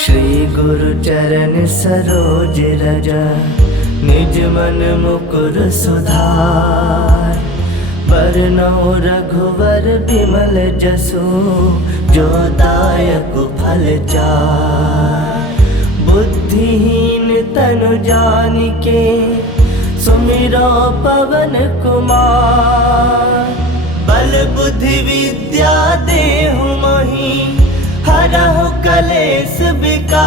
श्री गुरु चरण सरोज रज, निज मन मुकुर सुधार। बरनउँ रघुवर बिमल जसु, जो दायक फल चार। बुद्धिहीन तनु जानिके, सुमिरो पवन कुमार। बल बुद्धि विद्या देहु मोहि, हरहु कलेश विकार।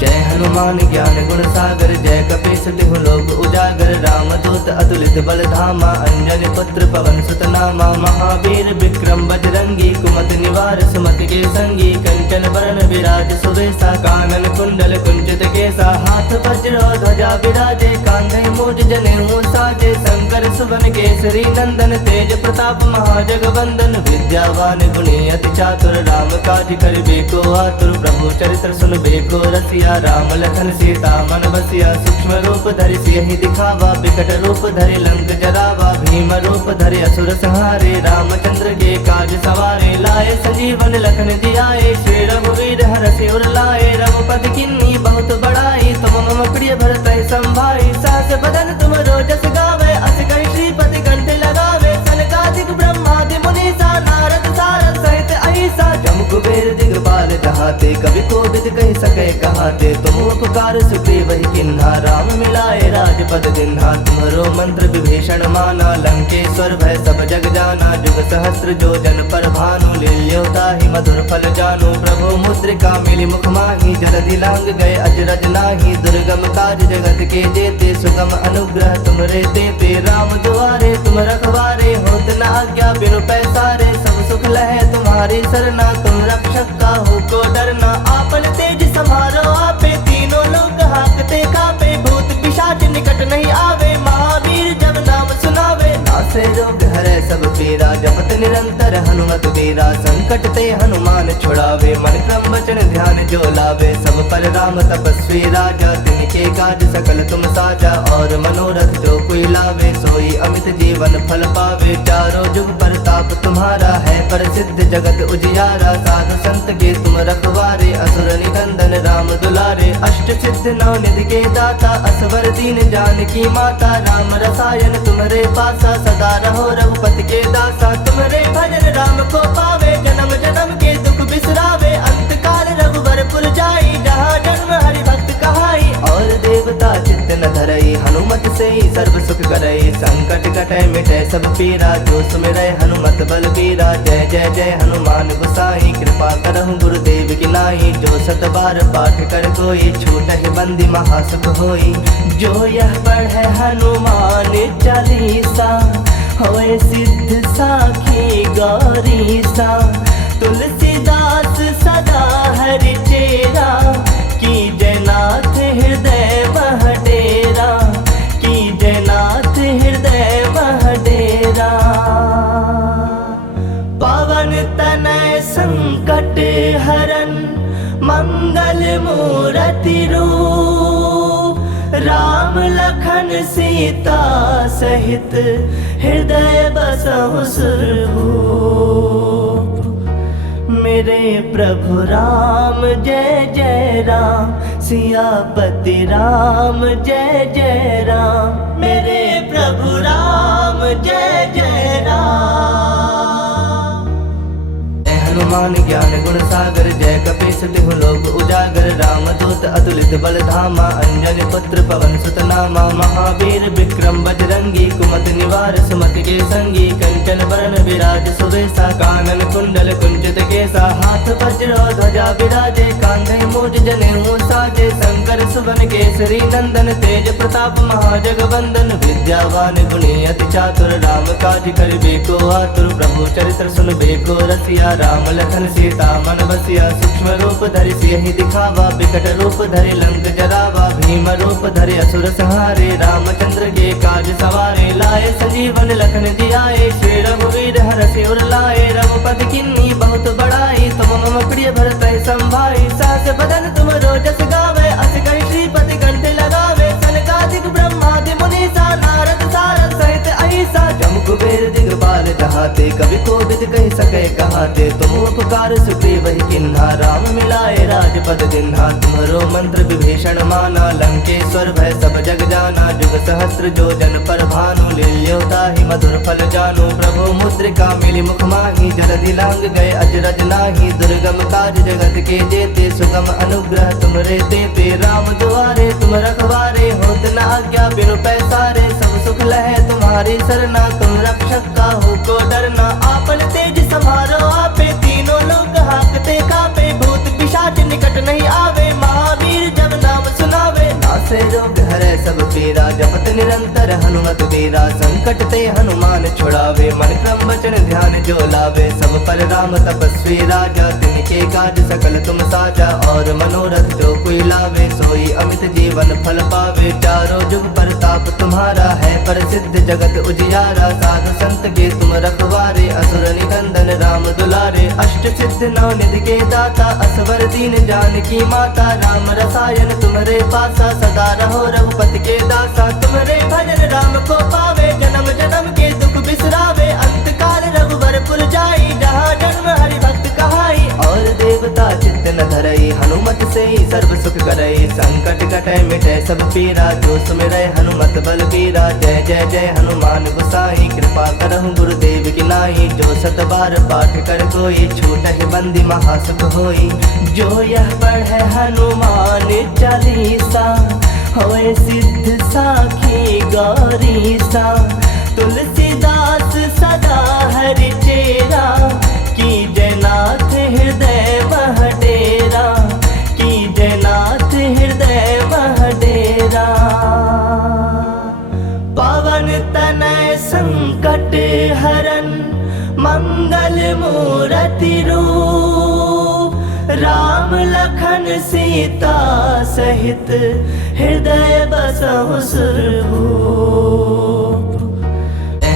जय हनुमान ज्ञान गुण सागर, जय कपीस तिहु लोक उजागर। रामदूत अतुलित बल धामा, अंजनी पुत्र पवन सुत नामा। महावीर विक्रम बजरंगी, कुमति निवार सुमति के संगी। कंचन बरन विराज सुवेशा, कानन कुंडल कुंचित केसा। हाथ वज्र ध्वजा विराजे, कांधे मूज जनेऊ साजे। शंकर सुवन केसरी नंदन, तेज प्रताप महाजगवंदन। विद्यावान गुणी अति चातुर, राम काज करिबेको आतुर। प्रभु चरित्र सुनबेको रसिया, राम लखन सीता मन बसिया। सूक्ष्म रूप धरि सियहि दिखावा, बिकट रूप धरि लंक जरावा। भीम रूप धरि असुर संहारे, रामचंद्र के काज सवारे। लाए संजीवन लखन जियाए, श्री रघुवीर हरषि उर लाए। रघुपति किन्नी बहुत बड़ाई, तुम मम प्रिय भरतहि संभाई। सहस बदन तुम रोजस गावे, अस कहि श्रीपति कंठ लगावे। सनकादिक ब्रह्मादि मुनीसा, नारद सारद सहित अहिसा। जम कुबेर दिगपाल जहाते, कवि कोविद कहि सकै कहाते। तुम उपकार सुग्रीवहि किन्हा, राम मिलाए राजपद दिन्हा। तुम्हरो मंत्र विभीषण माना, लंकेश्वर भय सब जग जाना। जुग सहस्त्र जो जन पर भानु, लील्यो ताहि मधुर फल जानु। प्रभु मुद्रिका मिली मुख माहि, जलधि लांग गए अजरज नाही। दुर्गम काज जगत के जेते, सुगम अनुग्रह तुमरे तेते। राम दुआरे तुम रखवारे, होत न आज्ञा बिनु पैसारे। सब सुख लहै तुम्हारी सरना, तुम रक्षक काहू को डरना। आपन तेज समारो आपे, तीनों लोक हांकते कापे। भूत पिशाच निकट नहीं आवे, महावीर जब नाम सुनावे। नासे रोग हरै सब पीरा, जपत निरंतर हनुमत वीरा। संकट ते हनुमान छुड़ावे, मन क्रम वचन ध्यान जो लावे। सब पर राम तपस्वी राजा, तिनके काज सकल तुम साजा। और मनोरथ जो कोई लावे, सोई अमित जीवन फल पावे। चारों जुग परताप तुम्हारा है, प्रसिद्ध जगत उजियारा। साधु संत के तुम रखवारे, असुर निकंदन राम दुलारे। अष्ट सिद्ध नौ निधि के दाता, असवर दीन जानकी माता। राम रसायन तुम्हारे पासा, सदा रहो रघुपति के दासा। तुम्हारे भजन राम को पावे, जन्म जन्म के दुख बिसरावे। अंत काल रघुवर पुर जाई, जहाँ जन्म हरि भक्त कहाई। और देवता चित्त न धरई, हनुमत से ही सर्व सुख करई। संकट कटै मिटै सब पीरा, जो सुमिरै हनुमत बल बीरा। जय जय जय हनुमान गोसाई, कृपा करहु गुरुदेव की नाई। जो सत बार पाठ कर कोई, छूटहि बंदी महासुख होई। जो यह पढ़ै हनुमान चालीसा, होए सिद्ध साखी गौरीसा। तुलसीदास सदा हरि चेरा, कीजय नाथ हृदय मह डेरा। कीजय नाथ हृदय मह डेरा। पवन तनय संकट हरन, मंगल मूरति रूप। राम लखन सीता सहित, हृदय बसहु सुरभूप। मेरे प्रभु राम जय जय राम, सियापति राम जय जय राम। मेरे प्रभु राम जय जय राम। हनुमान ज्ञान गुण सागर, जय कपीस तिहु लोक उजागर। रामदूत अतुलित बल धामा, अंजनी पुत्र पवन सुत नामा। महावीर विक्रम बजरंगी, कुमति निवार सुमति के संगी। कंचन बरन विराज सुवेशा, कानन कुंडल कुंचित केसा। हाथ वज्र ध्वजा विराजे, कांधे मूज जनेऊ साजे। शंकर सुवन केसरी नंदन, तेज प्रताप महाजगवंदन। विद्यावान गुणी अति चातुर, राम काज करिबेको आतुर। प्रभु चरित्र सुनबेको रसिया, राम लखन सीता मन बसिया। सूक्ष्म रूप धरि सियहि दिखावा, बिकट रूप धरि लंक जरावा। भीम रूप धरि असुर संहारे, रामचंद्र के काज सवारे। लाए संजीवन लखन जियाए, श्री रघुवीर हरषि उर लाए। रघुपति किन्नी बहुत बड़ाई, तुम मम प्रिय भरतहि संभाई। सहस बदन तुम रोजस गावे, अस कहि श्रीपति कंठ लगावे। सनकादिक ब्रह्मादि मुनीसा, नारद सारद जहाते, कभी कोविद कह सके कहाते। तुम उपकार सुग्रीव ही किन्हा, राम मिलाए राजपद दिन्हा। तुम्हारो मंत्र विभीषण माना, लंकेश्वर भय सब जग जाना। जुग सहस्त्र जो जन पर भानु, लील्यो ताहि मधुर फल जानु। प्रभु मुद्रिका मिली मुख माही, जलधि लांग गए अजरज नाही। दुर्गम काज जगत के जेते, सुगम अनुग्रह तुमरे तेते। राम दुआरे तुम रखवारे, होत न आज्ञा बिनु पैसारे। सब सुख लहे तुम्हारी सरना, तुम रक्षक काहू को डरना। आपन तेज समारो आपे, तीनों लोग हाकते कापे। भूत पिशाच निकट नहीं आवे, महावीर जब नाम सुनावे। नासे रोग हरे सब पीरा, जपत निरंतर हनुमत बीरा। संकट ते हनुमान छुड़ावे, मन क्रम वचन ध्यान जो लावे। सब पर राम तपस्वी राजा, तिनके काज सकल तुम साजा। और मनोरथ जो कोई लावे, सोई अमित जीवन फल पावे। चारों जुग परताप तुम्हारा है, प्रसिद्ध जगत उजियारा। साधु संत के तुम रखवारे, असुर निकंदन राम दुलारे। अष्ट सिद्ध नौ निधि के दाता, असवर दीन जानकी माता। राम रसायन तुम्हारे पासा, सदा रहो रघुपति के दासा। तुम्हारे भजन राम को पावे, जन्म जन्म के दुख बिसरावे। अंत काल रघुवर पुर जाई, जहाँ जन्म हरि भक्त कहाई। और देवता चित्त न धरई, हनुमत से ही सर्व सुख करई। संकट कटै मिटै सब पीरा, जो सुमिरै हनुमत बल बीरा। जय जय जय हनुमान गोसाई, कृपा करहु गुरुदेव की नाई। जो सत बार पाठ कर कोई, छूटहि बंदी महासुख होई। जो यह पढ़े हनुमान चालीसा, होए सिद्ध साखी गौरीसा। तुलसीदास सदा हरि चेरा, की जयनाथ हृदय मह डेरा। की जयनाथ हृदय मह डेरा। पवन तनय संकट हरन, मंगल मूरति रूप। राम लखन सीता सहित, हृदय बसहु सुरभूप।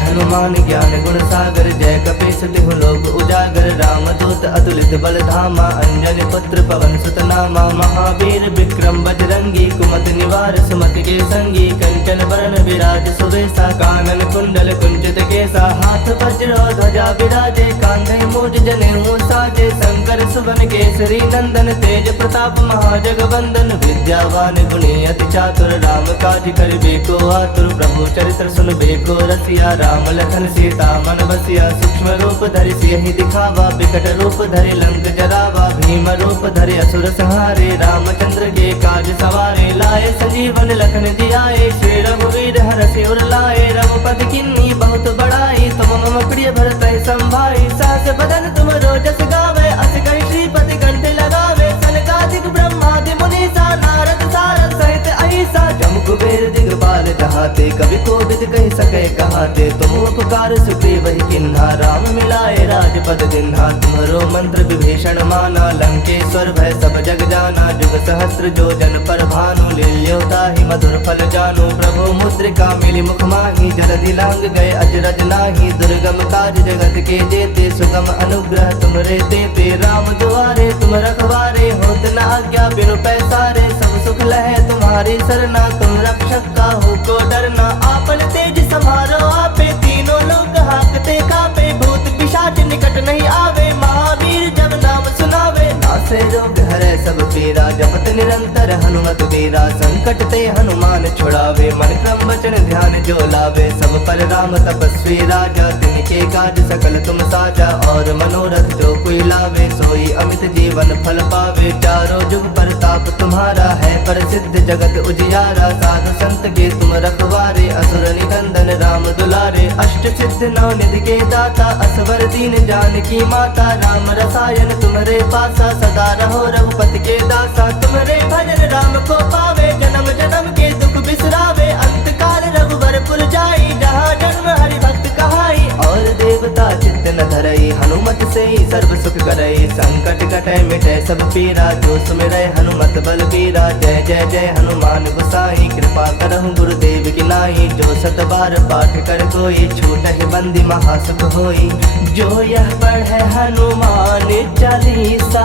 हनुमान ज्ञान गुण सागर, जय कपीस तिहु लोक उजागर। राम दूत अतुलित बल धामा, अंजनी पुत्र पवन सुत नामा। महावीर विक्रम बजरंगी, कुमति निवार सुमति के संगी। कंचन बरन विराज सुवेसा, कानन कुंडल कुंचित केसा। हाथ वज्र ध्वजा विराजे, कांधे मूज जनेऊ साजे। शंकर सुवन केसरी नंदन, तेज प्रताप महाजगवंदन। विद्यावान गुणी अति चातुर, राम काज करिबे को आतुर। प्रभु चरित्र सुनबे को रसिया, राम लखन सीता मन बसिया। सूक्ष्म रूप धरि सियहि दिखावा, विकट रूप धरि लंक जरावा। भीम रूप धरि असुर संहारे, रामचंद्र के काज सवारे। लाए संजीवन लखन जियाए, श्री रघुवीर हरषि उर लाए। रघुपति किन्नी बहुत बड़ाई, तुम मम प्रिय भरतहि संभाई। सहस बदन तुम रोजस गावे, अस कहि श्रीपति कंठ लगावे। सनकादिक ब्रह्मादि मुनीसा, नारद सारद सहित अहिसा। जम कुबेर दिगपाल जहाते, कभी कोविद कह सके कहाते। तुम उपकार सुग्रीव ही किन्हा, राम मिलाए राजपद दिन्हा। तुम्हारो मंत्र विभीषण माना, लंकेश्वर भय सब जग जाना। जुग सहस्त्र जो जन पर भानु, लील्यो ताहि मधुर फल जानु। प्रभु मुद्रिका मिली मुख माही, जलधि लांग गए अजरज नाही। दुर्गम काज जगत के जेते, सुगम अनुग्रह तुमरे तेते। राम दुआरे तुम रखवारे, होत न आज्ञा बिनु पैसारे। सब सुख लहे तुम्हारी सरना, तुम रक्षक काहू को डरना। आपन तेज समारो आपे, तीनों लोग हाकते कापे। भूत पिशाच निकट नहीं आवे, महावीर जब नाम सुनावे। नासे रोग हरे सब पीरा, जपत निरंतर हनुमत बीरा। संकट ते हनुमान छुड़ावे, मन क्रम वचन ध्यान जो लावे। सब पर राम तपस्वी राजा, तिनके काज सकल तुम साजा। और मनोरथ जो कोई लावे, सोई अमित जीवन फल पावे। चारों जुग परताप तुम्हारा है, प्रसिद्ध जगत उजियारा। साधु संत के तुम रखवारे, असुर निकंदन राम दुलारे। अष्ट सिद्ध नौ निधि के दाता, असवर दीन जानकी माता। राम रसायन तुम्हारे पासा, सदा रहो रघुपति के दासा। तुम्हारे भजन राम को पावे, जन्म जन्म के दुख बिसरावे। अंत काल रघुवर पुर जाई, जहाँ जन्म हरि भक्त कहाई। और देवता चित्त न धरई, हनुमत से ही सर्व सुख करई। संकट कटै मिटै सब पीरा, जो सुमिरै हनुमत बल बीरा। जय जय जय हनुमान गोसाई, कृपा करहु गुरुदेव की नाई। जो सत बार पाठ कर कोई, छूटहि बंदी महासुख होई। जो यह पढ़े हनुमान चालीसा,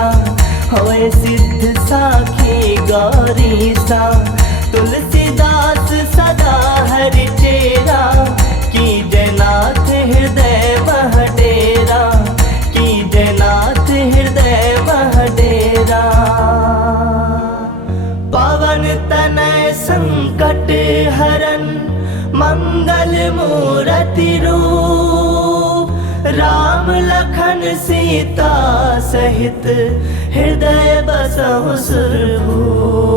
होए सिद्ध साखी गौरीसा। तुलसीदास सदा हरि चेरा, की जयनाथ हृदय मह संकट हरन मंगल मूर्ति रूप, राम लखन सीता सहित हृदय बसहु सुरभूप।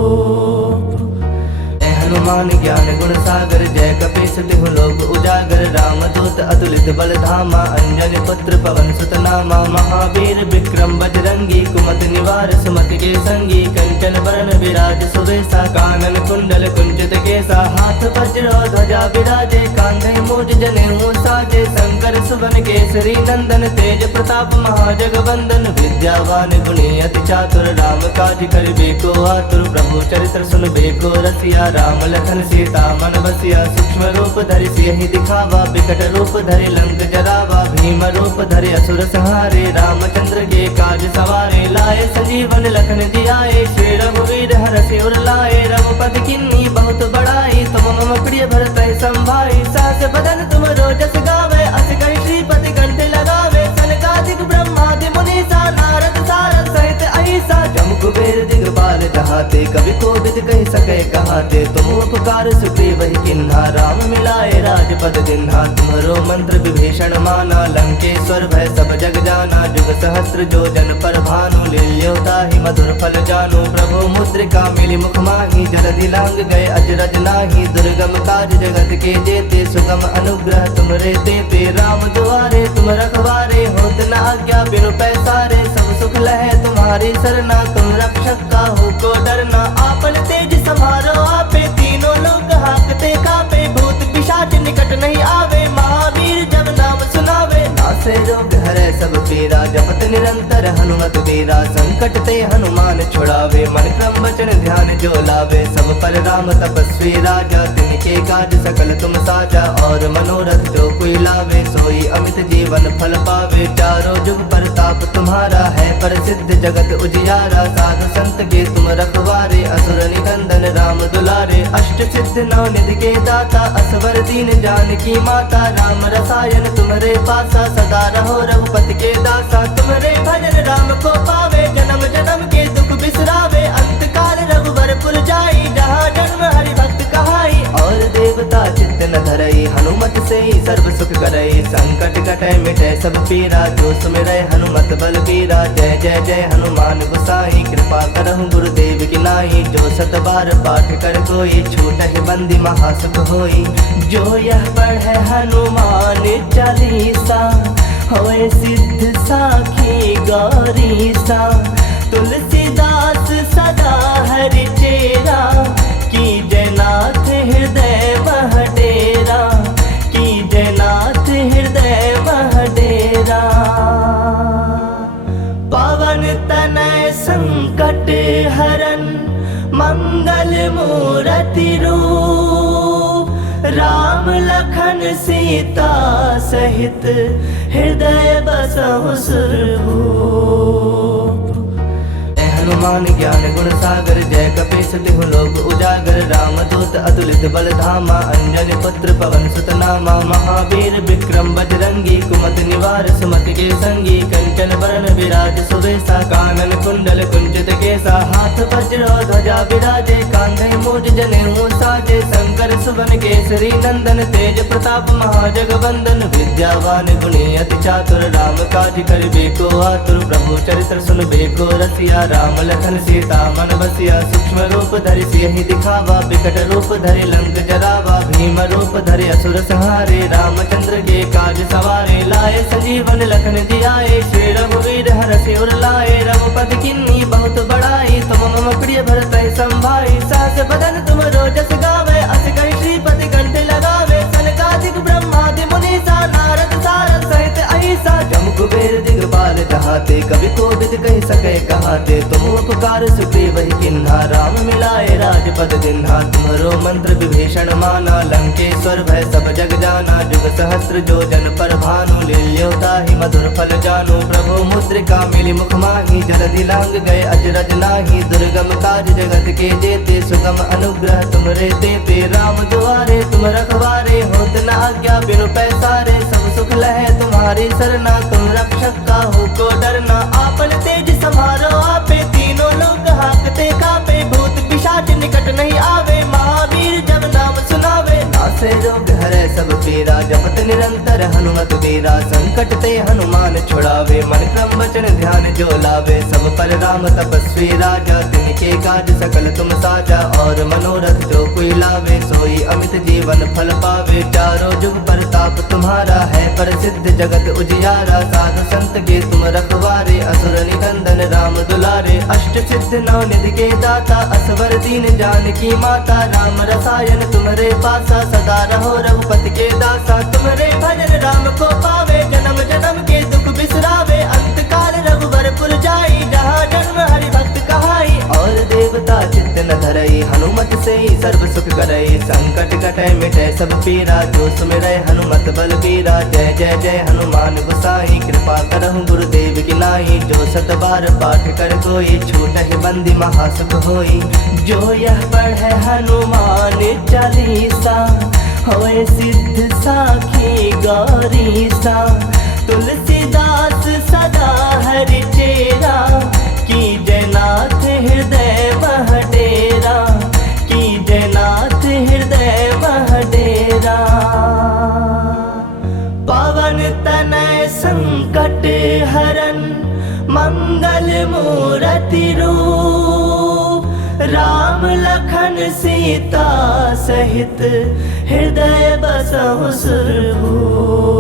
हनुमान ज्ञान गुण सागर, जय कपीस तिहु लोक उजागर, रामदूत अतुलित बल धामा, अंजनी पुत्र पवन सुत नामा, महावीर विक्रम बजरंगी, कुमति निवार सुमति के संगी, कंचन बरन विराज सुवेशा, कानन कुंडल कुंचित केसा, हाथ वज्र ध्वजा विराजे, कांधे मूज जनेऊ साजे, शंकर सुवन केसरी नंदन, तेज प्रताप महाजगवंदन, विद्यावान गुणी अति चातुर, राम काज करिबे को आतुर, प्रभु चरित्र सुनबे को रसिया, राम लखन सीता मन बसिया, सूक्ष्म रूप धरि सियहि दिखावा, विकट रूप धरि लंक जरावा, भीम रूप धरि असुर संहारे, रामचंद्र के काज सवारे, लाए संजीवन लखन जियाए, श्री रघुवीर हरषि उर लाए, रघुपति किन्नी बहुत बड़ाई, तुम मम प्रिय भरतहि संभाई, सहस बदन तुम रोजस गावे, अस कहि श्रीपति कंठ लगावे, सनकादिक ब्रह्मादि मुनीसा, नारद सारद सहित अहिसा, जम कुबेर दिगपाल जहाते, कवि कोविद कहि सकै कहाते, तुम उपकार सुग्रीव ही किन्हा, राम मिलाए राजपद दिन्हा, तुम्हरो मंत्र विभीषण माना, लंकेश्वर भय सब जग जाना, जुग सहस्त्र जो जन पर भानु, लील्यो ताहि मधुर फल जानु, प्रभु मुद्रिका मिली मुख माही, जलधि लांग गए अजरज नाही, दुर्गम काज जगत के जेते, सुगम अनुग्रह तुमरे तेते, राम दुआरे तुम रखवारे, होत न आज्ञा बिनु पैसारे, सब सुख लहे तुम्हारी सरना, तुम रक्षक काहू को डरना, आपन तेज समारो आपे, तीनों लोग हाकते कापे, भूत पिशाच निकट नहीं आवे, महावीर जब नाम सुनावे, नासे रोग हरै सब पीरा, जपत निरंतर हनुमत वीरा, संकट ते हनुमान छुड़ावे, मन क्रम वचन ध्यान जो लावे, सब पर राम तपस्वी राजा, तिनके काज सकल तुम साजा, और मनोरथ जो कोई लावे, सोई अमित जीवन फल पावे, चारों जुग परताप तुम्हारा है, प्रसिद्ध जगत उजियारा, साधु संत के तुम रखवारे, असुर निकंदन राम दुलारे, अष्ट सिद्ध नौ निधि के दाता, असवर दीन जानकी माता, राम रसायन तुम्हारे पासा, सदा रहो रघुपति के दासा, तुम्हारे भजन राम को पावे, जन्म जन्म के दुख बिसरावे, अंत काल रघुवर पुर जाई, जहाँ जन्म हरि भक्त कहाई, और देवता चित्त न धरई, हनुमत से ही सर्व सुख करई, संकट कटै मिटै सब पीरा, जो सुमिरै हनुमत बल बीरा, जय जय जय हनुमान गोसाई, कृपा करहु गुरुदेव की नाई, जो सत बार पाठ कर कोई, छूटहि बंदी महासुख होई, जो यह पढ़े हनुमान चालीसा, होए सिद्ध साखी गौरीसा, तुलसीदास सदा हरि चेरा, की जयनाथ हृदय मह डेरा, की जयनाथ हृदय मह डेरा, पवन तनय संकट हरन मंगल मूर्ति रूप, राम लखन सीता सहित हृदय बसहु सुरभूप। हनुमान ज्ञान गुण सागर, जय कपीस तिहु लोक उजागर, रामदूत अतुलित बल धामा, अंजनी पुत्र पवन सुत नामा, महावीर विक्रम बजरंगी, कुमति निवार सुमति के संगी, कंचन बरन विराज सुवेशा, कानन कुंडल कुंचित केसा, हाथ वज्र ध्वजा विराजे, कांधे मूज जनेऊ साजे, शंकर सुवन केसरी नंदन, तेज प्रताप महाजगवंदन, विद्यावान गुणी अति चातुर, राम काज करिबे को आतुर, प्रभु चरित्र सुनबे को रसिया, राम लखन सीता मन बसिया, सूक्ष्म रूप धरि सियहि दिखावा, विकट रूप धरि लंक जरावा, भीम रूप धरि असुर संहारे, रामचंद्र के काज सवारे, लाए संजीवन लखन जियाए, श्री रघुवीर हरषि उर लाए, रघुपति किन्नी बहुत बड़ाई, तुम मम प्रिय भरतहि संभाई, सहस बदन तुम रोजस गावे, अस कहि श्रीपति कंठ लगावे, सनकादिक ब्रह्मादि मुनीसा, नारद सारद सहित अहिसा, जम कुबेर दिगपाल जहाते, कवि कोविद कहि सकै कहाते, तुम उपकार सुग्रीव ही किन्हा, राम मिलाए राजपद दिन्हा, तुम्हरो मंत्र विभीषण माना, लंकेश्वर भय सब जग जाना, जुग सहस्त्र जो जन पर भानु, लील्यो ताहि मधुर फल जानु, प्रभु मुद्रिका मिली मुख माही, जलधि लांग गए अजरज नाही, दुर्गम काज जगत के जेते, सुगम अनुग्रह तुमरे तेते, राम दुआरे तुम रखवारे, होत न आज्ञा बिनु पैसारे, सब सुख लहे तुम्हारी सरना, तुम रक्षक काहू को डरना, आपन तेज समारो आपे, तीनों लोग हाकते कापे, भूत पिशाच निकट नहीं आवे, महावीर निरंतर हनुमत वीरा संकट ते हनुमान छुड़ावे मन क्रम वचन ध्यान जो लावे सब पर राम तपस्वी राजा तिनके काज सकल तुम साजा और मनोरथ जो कोई लावे सोई अमित जीवन फल पावे चारों जुग प्रताप तुम्हारा है प्रसिद्ध जगत उजियारा साधु संत के तुम रखवारे असुर निकंदन राम दुलारे अष्ट सिद्ध नौ निधि के दाता असवर दीन जानकी माता राम रसायन तुम्हारे पासा सदा रहो रघुपति के दासा तुम्हारे भजन राम को पावे जन्म जन्म के दुख बिसरावे अंत काल रघुबर पुर जाई जहाँ जन्म हरि भक्त कहाई और देवता चित्त न धरई हनुमत से ही सर्व सुख करई संकट कटै मिटै सब पीरा जो सुमिरै हनुमत बल बीरा जय जय जय हनुमान गोसाई कृपा करहु गुरुदेव की नाई जो सत बार पाठ कर कोई छूटहि बंदी महासुख होई जो यह पढ़े हनुमान चालीसा होए सिद्ध साखी गौरीसा तुलसीदास सदा हरि चेरा की जयनाथ हृदय मह डेरा की जयनाथ हृदय मह डेरा पवन तनय संकट हरन मंगल मूरति रूप राम लखन सीता सहित हृदय बसहु सुरभूप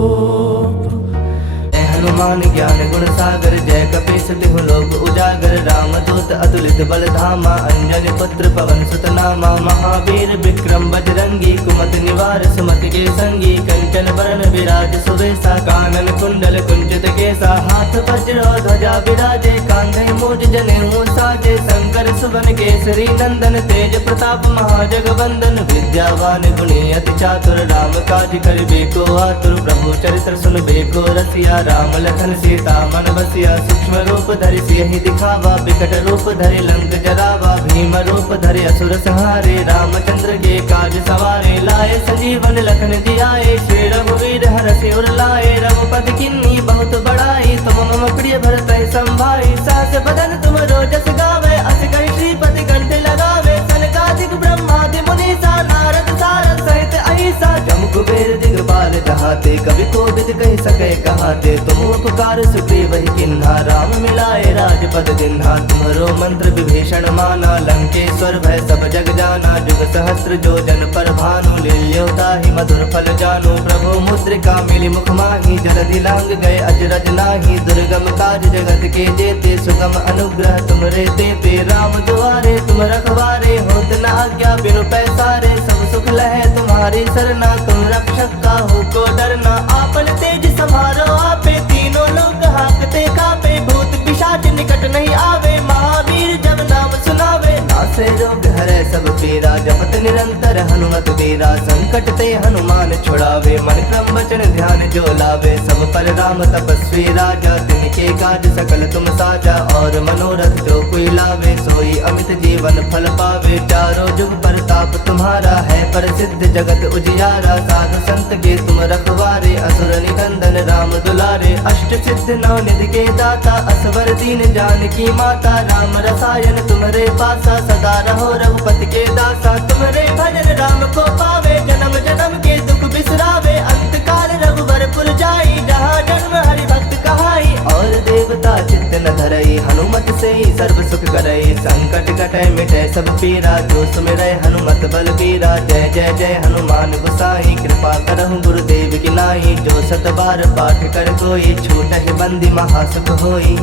हनुमान ज्ञान गुण सागर जय कपीस तिहु लोक उजागर रामदूत अतुलित बल धामा अंजनी पुत्र पवन सुत नामा महावीर विक्रम बजरंगी कुमति निवार सुमति के संगी कंचन वरण विराज सुवेसा कानन कुंडल कुंचित केसा हाथ वज्र ध्वजा विराजे कांधे मूज जनेऊ साजे शंकर सुवन केसरी नंदन तेज प्रताप महाजगवंदन विद्यावान गुणी अति चातुर राम काज करिबे को आतुर प्रभु चरित्र सुनबे को रसिया राम लखन सीता मन बसिया सूक्ष्म रूप धरि सियहि दिखावा विकट रूप धरि लंक जरावा भीम रूप धरि असुर संहारे रामचंद्र के काज सवारे लाए संजीवन लखन जियाए श्री रघुवीर हरषि उर लाए रघुपति किन्नी बहुत बड़ाई तुम मम प्रिय भरत संभाई सास बदन तुम रोजस गावे अस कहि श्रीपति कंठ लगावे सनकादिक ब्रह्मादि मुनीसा नारद सारद सहित अहिसा जम कुबेर दिगपाल जहाते कवि कोविद कहि सके कहाते तुम उपकार सुग्रीव ही किन्हा राम मिलाए राजपद दिन्हा तुम्हारो मंत्र विभीषण माना लंकेश्वर भय सब जग जाना जुग सहस्त्र जो जन पर भानु लील्योता ही मधुर फल जानो प्रभु मुद्रिका मिली मुख माही जलधि लांग गए अजरज नाही दुर्गम काज जगत के जेते सुगम अनुग्रह तुमरे तेते राम दुआरे तुम रखवारे होत न आज्ञा बिनु पैसारे सब सुख लहे तुम्हारी सरना तुम रक्षक काहू को डरना आपन तेज समारो आपे तीनों लोग हाकते कापे भूत पिशाच निकट नहीं आवे महावीर जब नाम सुनावे नासे रोग हरे सब पीरा जपत निरंतर हनुमत वीरा संकट ते हनुमान छुड़ावे मन क्रम वचन ध्यान जो लावे सब पर राम तपस्वी राजा तिनके काज सकल तुम साजा और मनोरथ जो कोई लावे सोई अमित जीवन फल पावे चारों जुग प्रताप तुम्हारा है प्रसिद्ध जगत उजियारा साधु संत के तुम रखवारे असुर निकंदन राम दुलारे अष्ट सिद्ध नौ निधि के दाता असवर दीन जानकी माता राम रसायन तुम्हारे पासा सदा रहो रघुपति के दासा तुम्हारे भजन राम को पावे जन्म जन्म के दुख बिसरावे अंत काल रघुबर पुर जाई जहाँ जन्म हरि भक्त कहाई और देवता चित्त न धरई हनुमत से ही सर्व सुख करई संकट कटै मिटै सब पीरा जो सुमिरै हनुमत बल बीरा जय जय जय हनुमान गोसाई कृपा करहु गुरुदेव की नाई जो सत बार पाठ कर कोई छूटहि बंदी महासुख होई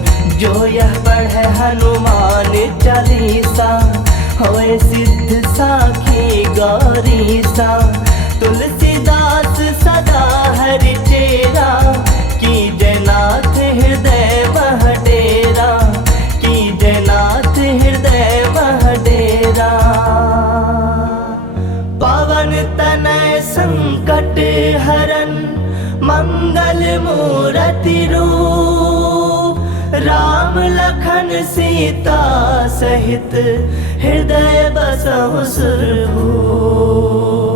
जो यह पढ़े हनुमान चालीसा होए सिद्ध साखी गौरीसा तुलसीदास सदा हरि चेरा की जयनाथ हृदय मह डेरा की जयनाथ हृदय मह डेरा पवन तनय संकट हरन मंगल मूरति रूप राम लखन सीता सहित हृदय बसहु सुरभूप।